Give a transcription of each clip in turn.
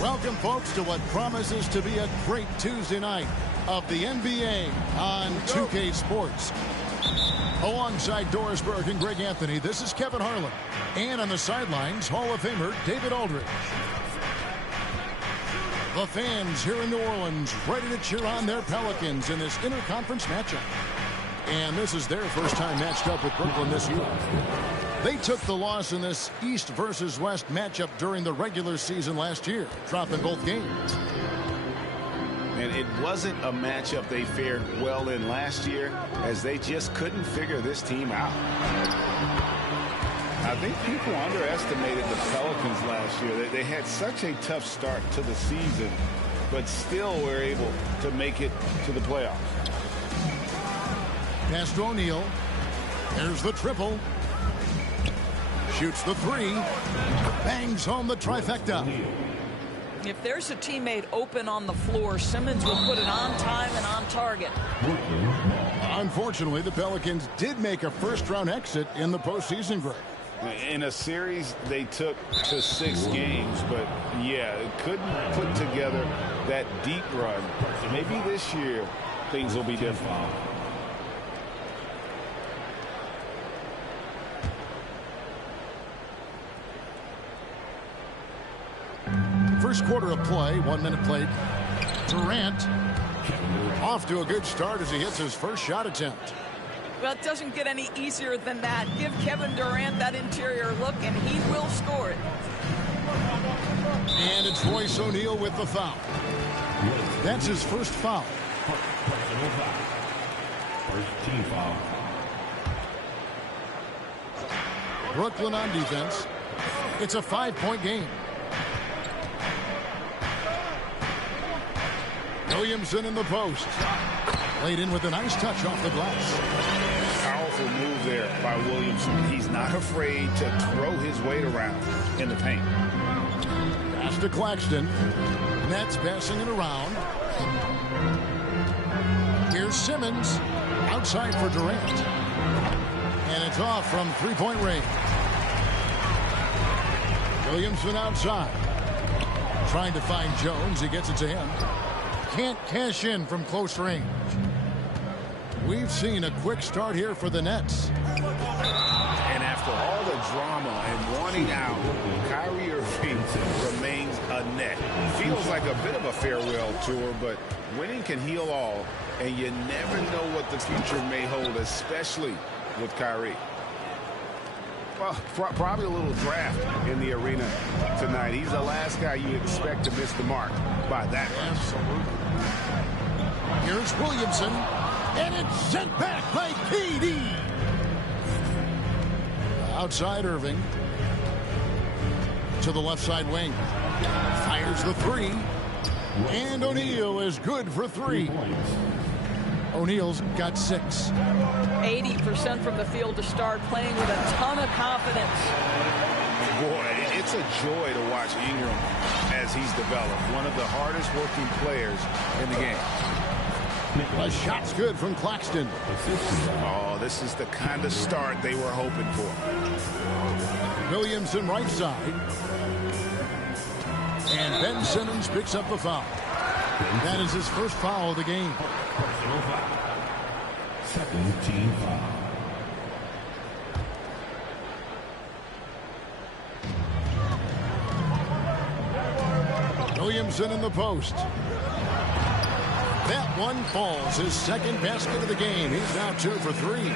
Welcome, folks, to what promises to be a great Tuesday night of the NBA on 2K Sports. Alongside Doris Burke and Greg Anthony, this is Kevin Harlan. And on the sidelines, Hall of Famer David Aldridge. The fans here in New Orleans ready to cheer on their Pelicans in this interconference matchup. And this is their first time matched up with Brooklyn this year. They took the loss in this East versus West matchup during the regular season last year, dropping both games. And it wasn't a matchup they fared well in last year, as they just couldn't figure this team out. I think people underestimated the Pelicans last year. They had such a tough start to the season, but still were able to make it to the playoffs. Pass to O'Neal. There's the triple. Shoots the three. Bangs home the trifecta. If there's a teammate open on the floor, Simmons will put it on time and on target. Unfortunately, the Pelicans did make a first-round exit in the postseason, Greg. In a series they took to 6 games, but yeah, couldn't put together that deep run. Maybe this year things will be different. First quarter of play, 1 minute played. Durant off to a good start as he hits his first shot attempt. Well, it doesn't get any easier than that. Give Kevin Durant that interior look, and he will score it. And it's Royce O'Neal with the foul. That's his first foul. First team foul. Brooklyn on defense. It's a 5-point game. Williamson in the post. Laid in with a nice touch off the glass. Powerful move there by Williamson. He's not afraid to throw his weight around in the paint. Pass to Claxton. Nets passing it around. Here's Simmons. Outside for Durant. And it's off from three-point range. Williamson outside. Trying to find Jones. He gets it to him. Can't cash in from close range. We've seen a quick start here for the Nets. And after all the drama and wanting out, Kyrie Irving remains a Net. Feels like a bit of a farewell tour, but winning can heal all, and you never know what the future may hold, especially with Kyrie. Well, probably a little draft in the arena tonight. He's the last guy you expect to miss the mark by that much. Absolutely. Here's Williamson, and it's sent back by KD. Outside Irving. To the left side wing. Fires the three. And O'Neal is good for 3. O'Neal's got 6. 80% from the field to start, playing with a ton of confidence. Boy, it's a joy to watch Ingram as he's developed. One of the hardest working players in the game. A shot's good from Claxton. Oh, this is the kind of start they were hoping for. Williamson right side. And Ben Simmons picks up the foul. That is his first foul of the game. Second team foul. Williamson in the post. That one falls. His second basket of the game. He's now 2 for 3.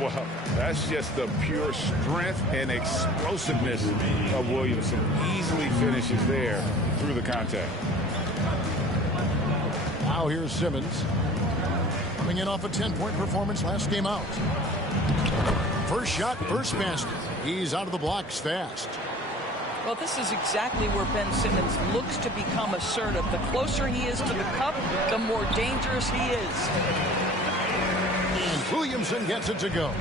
Well, that's just the pure strength and explosiveness of Williamson. Easily finishes there through the contact. Now here's Simmons. Coming in off a 10-point performance last game out. First shot, first basket. He's out of the blocks fast. Well, this is exactly where Ben Simmons looks to become assertive. The closer he is to the cup, the more dangerous he is. And Williamson gets it to go.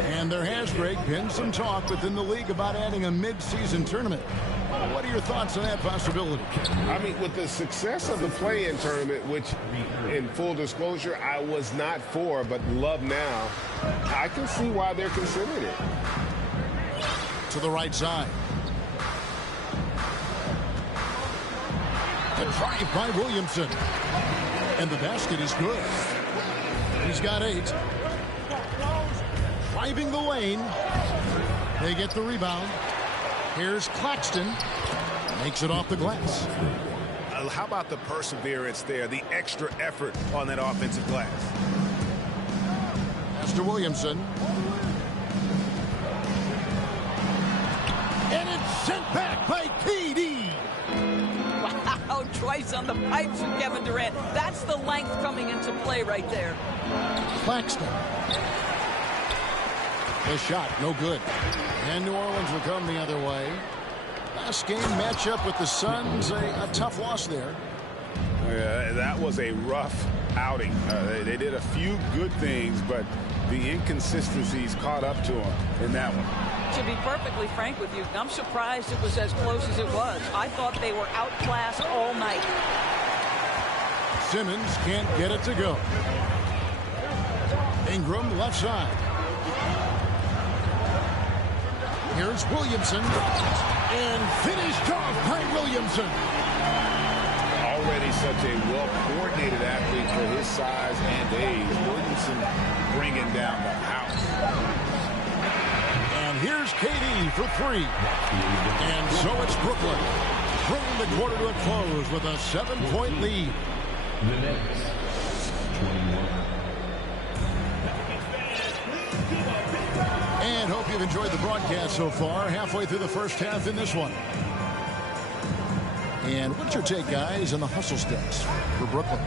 And there has, Greg, been some talk within the league about adding a mid-season tournament. What are your thoughts on that possibility? I mean, with the success of the play-in tournament, which, in full disclosure, I was not for, but love now, I can see why they're considering it. To the right side. drive by Williamson. And the basket is good. He's got 8. Driving the lane. They get the rebound. Here's Claxton. Makes it off the glass. How about the perseverance there, the extra effort on that offensive glass? Pass to Williamson. And it's sent back by KD. Wow, twice on the pipes from Kevin Durant. That's the length coming into play right there. Claxton. The shot, no good. And New Orleans will come the other way. Last game matchup with the Suns, a tough loss there. That was a rough outing. They did a few good things, but the inconsistencies caught up to them in that one. To be perfectly frank with you, I'm surprised it was as close as it was. I thought they were outclassed all night. Simmons can't get it to go. Ingram left side. Here's Williamson. And finished off by Williamson. Already such a well-coordinated athlete for his size and age. Williamson bringing down the house. And here's KD for 3. And so it's Brooklyn, bringing the quarter to a close with a 7-point lead. The Nets, 21. And hope you've enjoyed the broadcast so far. Halfway through the first half in this one. And what's your take, guys, on the hustle steps for Brooklyn?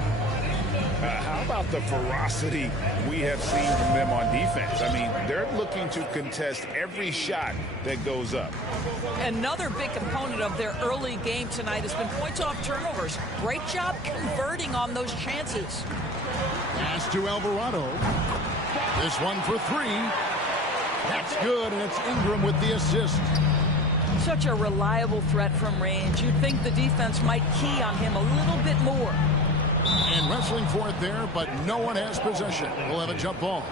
How about the ferocity we have seen from them on defense? I mean, they're looking to contest every shot that goes up. Another big component of their early game tonight has been points off turnovers. Great job converting on those chances. Pass to Alvarado. This one for 3. That's good, and it's Ingram with the assist. Such a reliable threat from range. You'd think the defense might key on him a little bit more. And wrestling for it there, but no one has possession. We'll have a jump ball.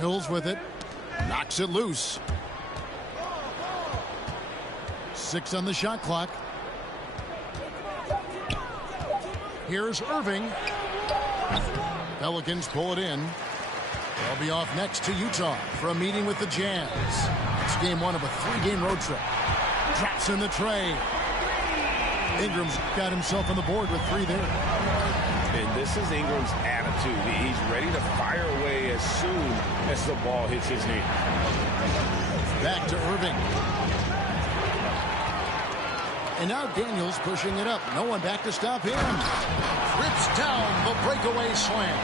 Mills with it. Knocks it loose. 6 on the shot clock. Here's Irving. Pelicans pull it in. They'll be off next to Utah for a meeting with the Jazz. It's game 1 of a 3-game road trip. Drops in the tray. Ingram's got himself on the board with 3 there. And this is Ingram's attitude. He's ready to fire away as soon as the ball hits his knee. Back to Irving. And now Daniels pushing it up. No one back to stop him. Rips down the breakaway slam.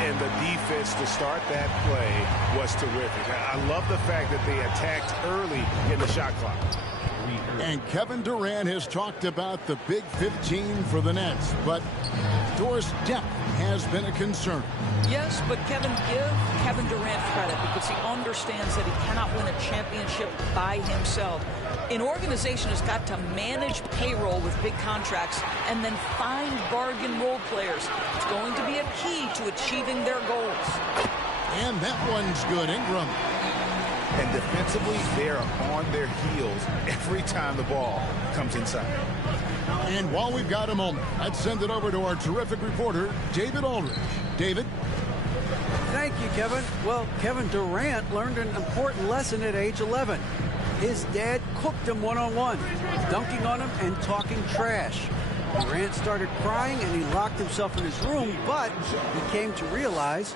And the defense to start that play was terrific. I love the fact that they attacked early in the shot clock. And Kevin Durant has talked about the Big 15 for the Nets, but Doris' depth has been a concern. Yes, but give Kevin Durant credit because he understands that he cannot win a championship by himself. An organization has got to manage payroll with big contracts and then find bargain role players. It's going to be a key to achieving their goals. And that one's good. Ingram. And defensively, they're on their heels every time the ball comes inside. And while we've got a moment, I'd send it over to our terrific reporter, David Aldridge. David? Thank you, Kevin. Well, Kevin Durant learned an important lesson at age 11. His dad cooked him one-on-one, dunking on him and talking trash. Durant started crying and he locked himself in his room, but he came to realize,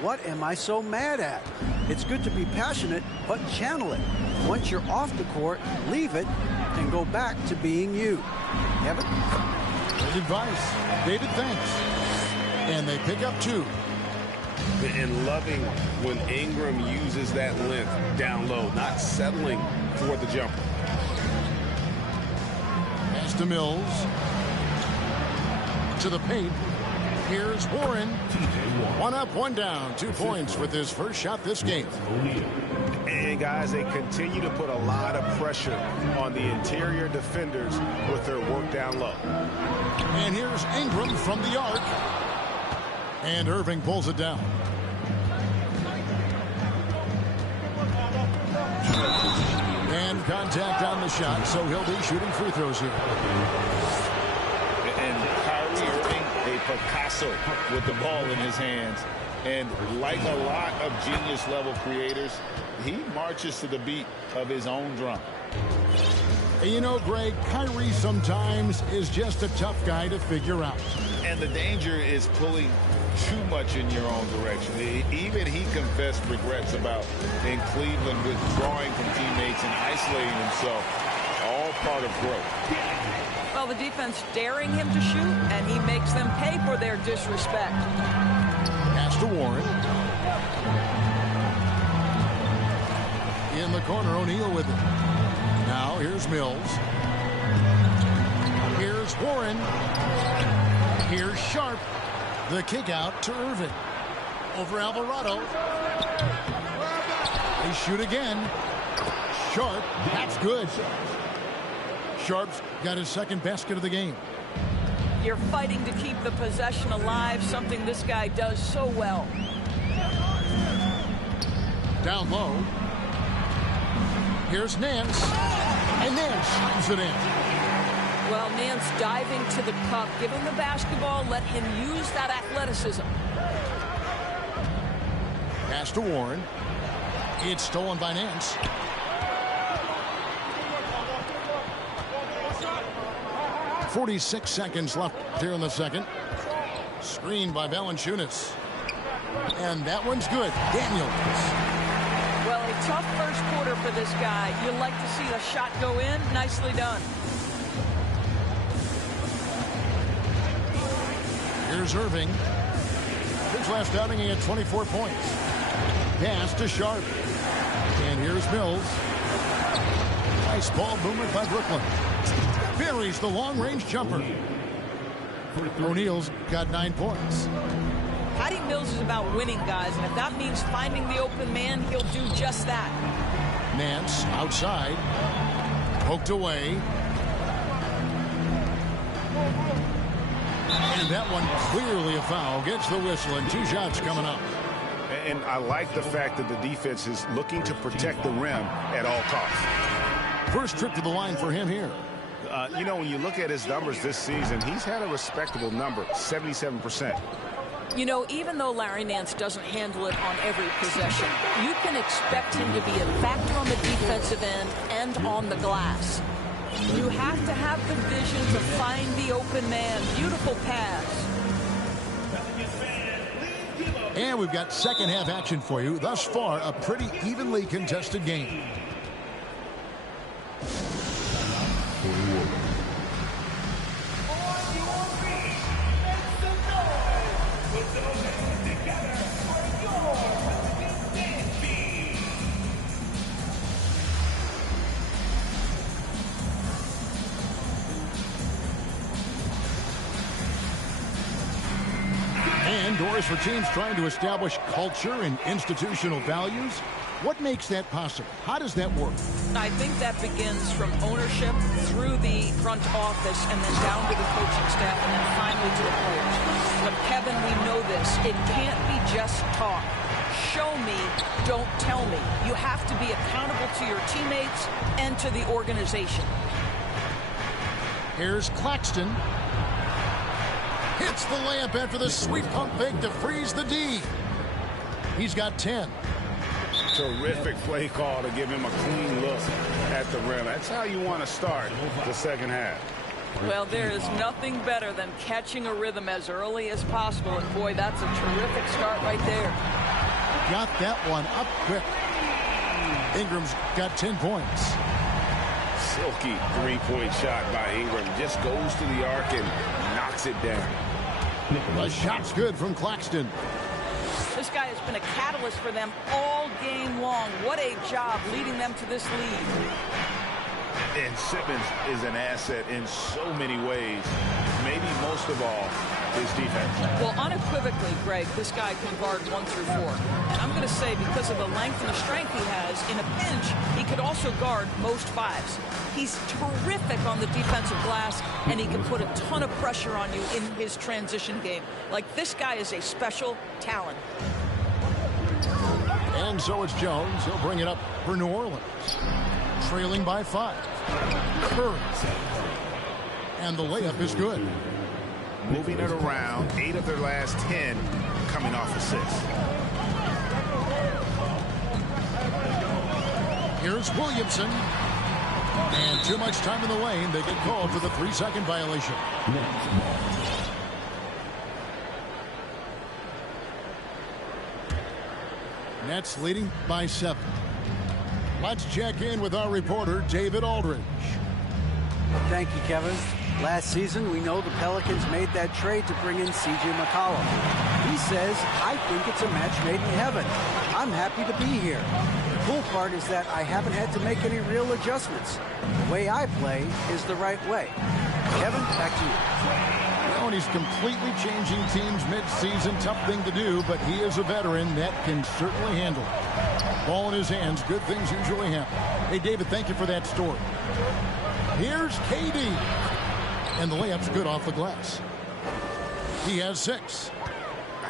what am I so mad at? It's good to be passionate, but channel it. Once you're off the court, leave it and go back to being you. Kevin? Good advice. David, thanks. And they pick up 2. And loving when Ingram uses that length down low, not settling for the jumper. Pass to Mills. To the paint. Here's Warren. 1 up, 1 down. 2 points with his first shot this game. And guys, they continue to put a lot of pressure on the interior defenders with their work down low. And here's Ingram from the arc. And Irving pulls it down. And contact on the shot, so he'll be shooting free throws here. And Kyrie Irving, a Picasso with the ball in his hands. And like a lot of genius-level creators, he marches to the beat of his own drum. You know, Greg, Kyrie sometimes is just a tough guy to figure out. And the danger is pulling too much in your own direction. Even he confessed regrets about in Cleveland withdrawing from teammates and isolating himself. All part of growth. Well, the defense daring him to shoot, and he makes them pay for their disrespect. Pass to Warren. In the corner, O'Neal with it. Now here's Mills. Here's Warren. Here's Sharp. The kick out to Irving. Over Alvarado. They shoot again. Sharp. That's good. Sharp's got his second basket of the game. You're fighting to keep the possession alive, something this guy does so well. Down low. Here's Nance. And Nance shoots it in. Well, Nance diving to the cup. Give him the basketball. Let him use that athleticism. Pass to Warren. It's stolen by Nance. .46 seconds left here in the second. Screened by Valanciunas. And that one's good. Daniels. Well, a tough first quarter for this guy. You'd like to see the shot go in. Nicely done. Here's Irving. His last outing, he had 24 points. Pass to Sharp. And here's Mills. Nice ball movement by Brooklyn. Buries the long-range jumper. O'Neal's got 9 points. Patty Mills is about winning, guys, and if that means finding the open man, he'll do just that. Nance outside. Poked away. And that one clearly a foul. Gets the whistle, and 2 shots coming up. And I like the fact that the defense is looking to protect the rim at all costs. First trip to the line for him here. You know, when you look at his numbers this season, he's had a respectable number, 77%. You know, even though Larry Nance doesn't handle it on every possession, you can expect him to be a factor on the defensive end and on the glass. You have to have the vision to find the open man. Beautiful pass. And we've got second half action for you. Thus far, a pretty evenly contested game. And doors for teams trying to establish culture and institutional values. What makes that possible? How does that work? I think that begins from ownership through the front office and then down to the coaching staff and then finally to the players. But Kevin, we know this. It can't be just talk. Show me, don't tell me. You have to be accountable to your teammates and to the organization. Here's Claxton. Hits the layup after the sweep pump fake to freeze the D. He's got 10. Terrific play call to give him a clean look at the rim. That's how you want to start the second half. Well, there is nothing better than catching a rhythm as early as possible. And, boy, that's a terrific start right there. Got that one up quick. Ingram's got 10 points. Silky three-point shot by Ingram. Just goes to the arc and knocks it down. The shot's good from Claxton. This guy has been a catalyst for them all game long. What a job leading them to this lead. And Simmons is an asset in so many ways. Maybe most of all, his defense. Well, unequivocally, unequivocally, Greg, this guy can guard 1 through 4. And I'm going to say because of the length and the strength he has, in a pinch, he could also guard most 5s. He's terrific on the defensive glass, and he can put a ton of pressure on you in his transition game. Like, this guy is a special talent. And so it's Jones. He'll bring it up for New Orleans. Trailing by 5. Curry. And the layup is good. Moving it around, 8 of their last 10 coming off assists. Here's Williamson. And too much time in the lane. They get called for the 3-second violation. Nets leading by 7. Let's check in with our reporter, David Aldridge. Thank you, Kevin. Last season, we know the Pelicans made that trade to bring in C.J. McCollum. He says, I think it's a match made in heaven. I'm happy to be here. The cool part is that I haven't had to make any real adjustments. The way I play is the right way. Kevin, back to you. Well, and he's completely changing teams mid-season. Tough thing to do, but he is a veteran that can certainly handle it. Ball in his hands. Good things usually happen. Hey, David, thank you for that story. Here's KD. And the layup's good off the glass. He has 6.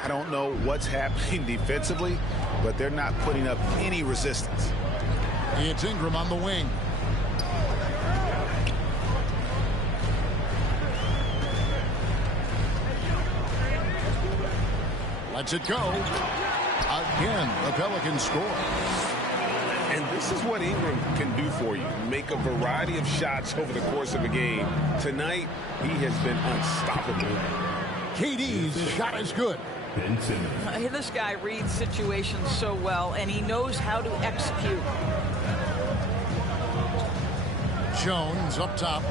I don't know what's happening defensively, but they're not putting up any resistance. It's Ingram on the wing. Lets it go. Again, the Pelicans score. And this is what Ingram can do for you. Make a variety of shots over the course of a game. Tonight, he has been unstoppable. KD's shot is good. This guy reads situations so well, and he knows how to execute. Jones up top.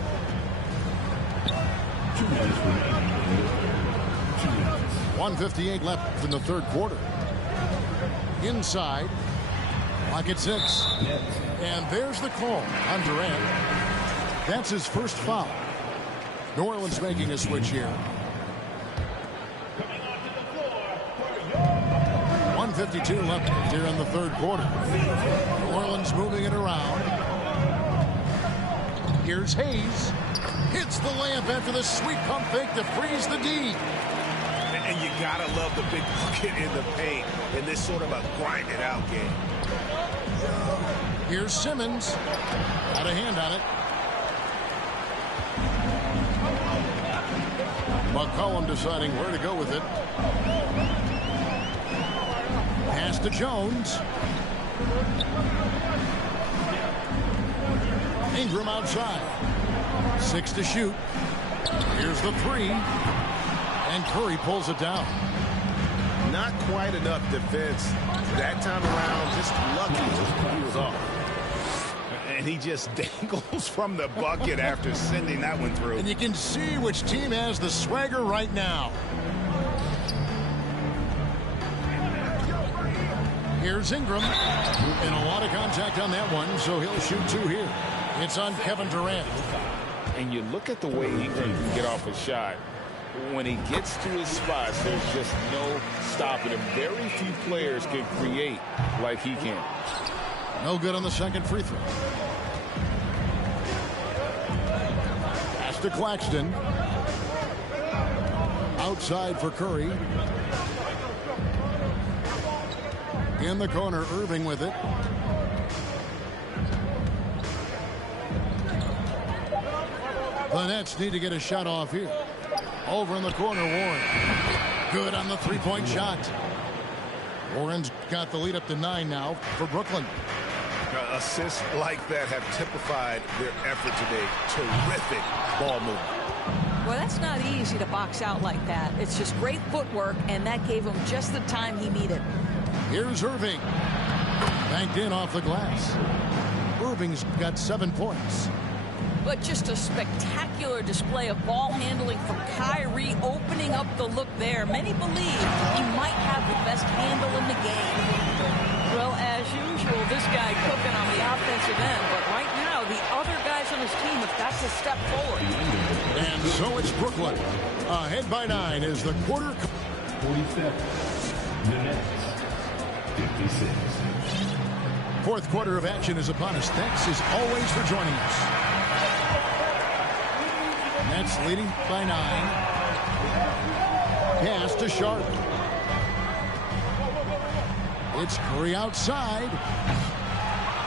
1:58 left in the third quarter. Inside. Clock at 6. And there's the call on Durant. That's his first foul. New Orleans making a switch here. 1:52 left here in the third quarter. New Orleans moving it around. Here's Hayes. Hits the layup after the sweet pump fake to freeze the D. And you gotta love the big bucket in the paint in this sort of a grinded out game. Here's Simmons. Got a hand on it. McCollum deciding where to go with it. Pass to Jones. Ingram outside. 6 to shoot. Here's the 3. And Curry pulls it down. Not quite enough defense that time around. Just lucky he was off. And he just dangles from the bucket after sending that one through. And you can see which team has the swagger right now. Here's Ingram. And a lot of contact on that one, so he'll shoot 2 here. It's on Kevin Durant. And you look at the way Ingram can get off a shot. When he gets to his spots, there's just no stopping him. Very few players can create like he can. No good on the second free throw. Pass to Claxton. Outside for Curry. In the corner, Irving with it. The Nets need to get a shot off here. Over in the corner, Warren. Good on the three-point shot. Warren's got the lead up to 9 now for Brooklyn. Assists like that have typified their effort today. Terrific ball movement. Well, that's not easy to box out like that. It's just great footwork, and that gave him just the time he needed. Here's Irving. Banked in off the glass. Irving's got 7 points. But just a spectacular display of ball handling from Kyrie, opening up the look there. Many believe he might have the best handle in the game. Well, as usual, this guy cooking on the offensive end. But right now, the other guys on his team have got to step forward. And so it's Brooklyn. Ahead by 9 as the quarter. 47. The Nets, 56. Fourth quarter of action is upon us. Thanks as always for joining us. Nets leading by 9. Pass to Sharp. It's Curry outside.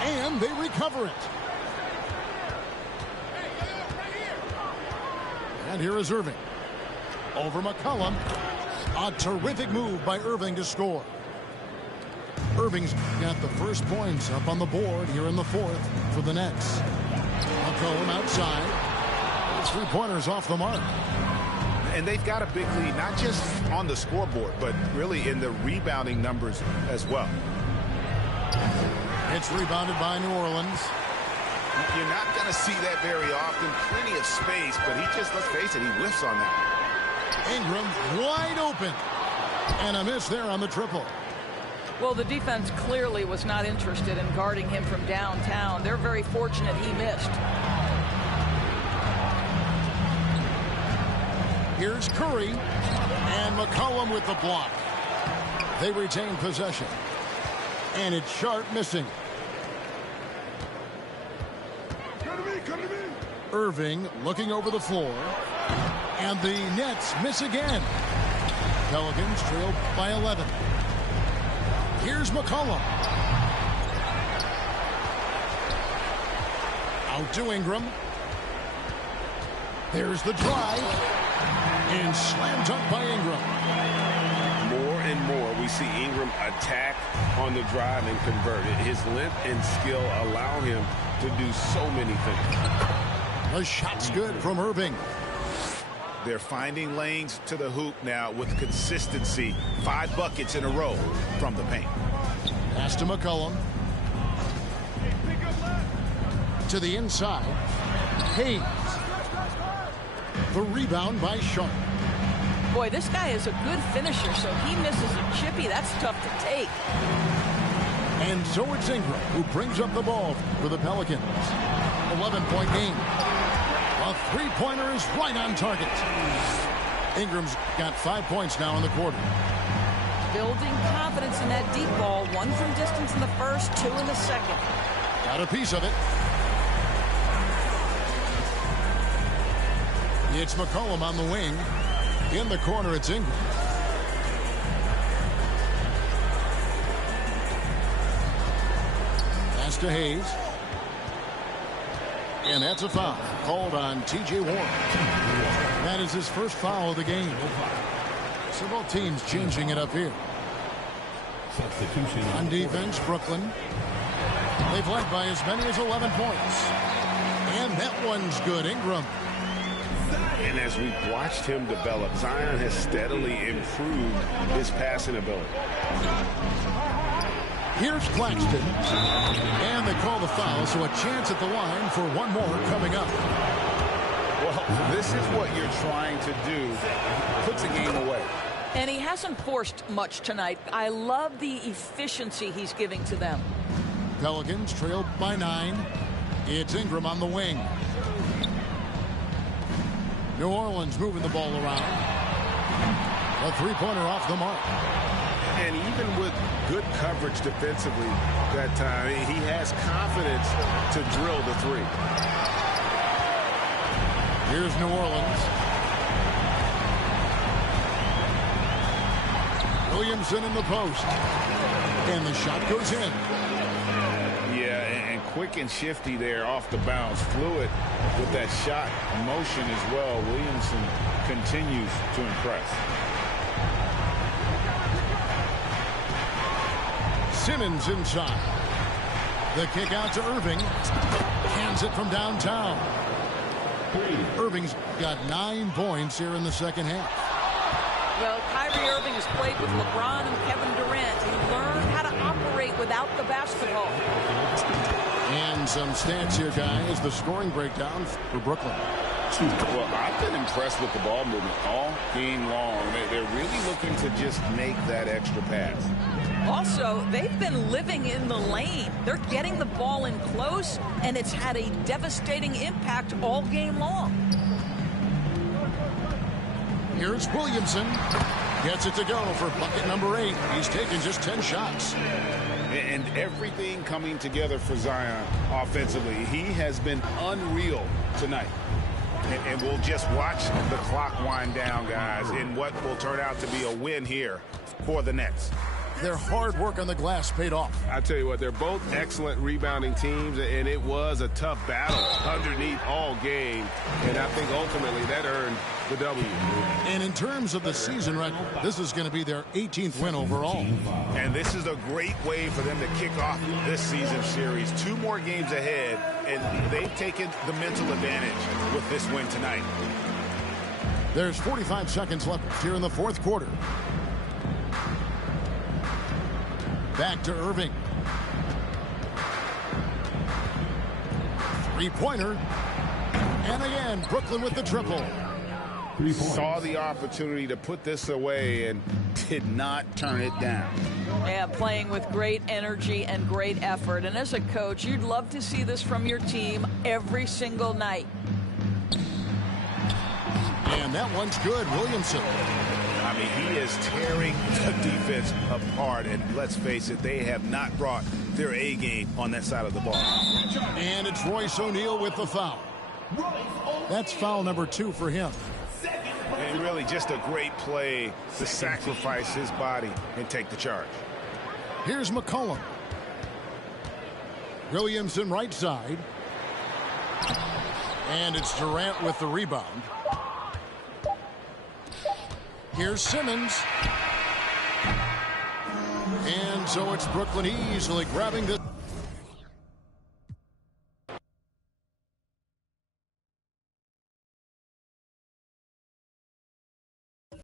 And they recover it. And here is Irving. Over McCollum. A terrific move by Irving to score. Irving's got the first points up on the board here in the fourth for the Nets. McCollum outside. 3-pointers off the mark. And they've got a big lead, not just on the scoreboard, but really in the rebounding numbers as well. It's rebounded by New Orleans. You're not going to see that very often. Plenty of space, but he just, let's face it, he whiffs on that. Ingram wide open. And a miss there on the triple. Well, the defense clearly was not interested in guarding him from downtown. They're very fortunate he missed. Here's Curry. And McCollum with the block. They retain possession. And it's Sharp missing. Irving looking over the floor. And the Nets miss again. Pelicans trail by 11. Here's McCollum. Out to Ingram. There's the drive. And slam dunk by Ingram. More and more we see Ingram attack on the drive and convert it. His length and skill allow him to do so many things. The shot's good from Irving. They're finding lanes to the hoop now with consistency. 5 buckets in a row from the paint. Pass to McCollum. To the inside. Hayes. The rebound by Sharp. Boy, this guy is a good finisher, so he misses a chippy. That's tough to take. And so it's Ingram who brings up the ball for the Pelicans. 11-point game. A 3-pointer is right on target. Ingram's got 5 points now in the quarter. Building confidence in that deep ball. 1 from distance in the first, 2 in the second. Got a piece of it. It's McCollum on the wing. In the corner, it's Ingram. Pass to Hayes. And that's a foul called on T.J. Warren. That is his first foul of the game. So both teams changing it up here. Substitution. On defense, Brooklyn. They've led by as many as 11 points. And that one's good. Ingram. And as we've watched him develop, Zion has steadily improved his passing ability. Here's Claxton. And they call the foul, so a chance at the line for one more coming up. Well, this is what you're trying to do. Puts the game away. And he hasn't forced much tonight. I love the efficiency he's giving to them. Pelicans trailed by 9. It's Ingram on the wing. New Orleans moving the ball around. A 3-pointer off the mark. And even with good coverage defensively that time, he has confidence to drill the 3. Here's New Orleans. Williamson in the post. And the shot goes in. Yeah, and quick and shifty there off the bounce. Fluid with that shot motion as well. Williamson continues to impress. Simmons inside. The kick out to Irving. Hands it from downtown. Irving's got 9 points here in the second half. Well, Kyrie Irving has played with LeBron and Kevin Durant. He learned how to operate without the basketball. And some stats here, guys. The scoring breakdown for Brooklyn. Well, I've been impressed with the ball movement all game long. They're really looking to just make that extra pass. Also, they've been living in the lane. They're getting the ball in close, and it's had a devastating impact all game long. Here's Williamson. Gets it to go for bucket number 8. He's taken just 10 shots. And everything coming together for Zion offensively. He has been unreal tonight. And we'll just watch the clock wind down, guys, in what will turn out to be a win here for the Nets. Their hard work on the glass paid off. I tell you what, they're both excellent rebounding teams, and it was a tough battle underneath all game. And I think ultimately that earned the W. And in terms of the season record, this is going to be their 18th win overall. And this is a great way for them to kick off this season series. 2 more games ahead, and they've taken the mental advantage with this win tonight. There's 45 seconds left here in the 4th quarter. Back to Irving. 3-pointer. And again, Brooklyn with the triple. Saw the opportunity to put this away and did not turn it down. Yeah, playing with great energy and great effort. And as a coach, you'd love to see this from your team every single night. And that one's good. Williamson. I mean, he is tearing the defense apart. And let's face it, they have not brought their A game on that side of the ball. And it's Royce O'Neal with the foul. That's foul number 2 for him. And really just a great play to sacrifice his body and take the charge. Here's McCollum. Williamson right side. And it's Durant with the rebound. Here's Simmons. And so it's Brooklyn easily grabbing this.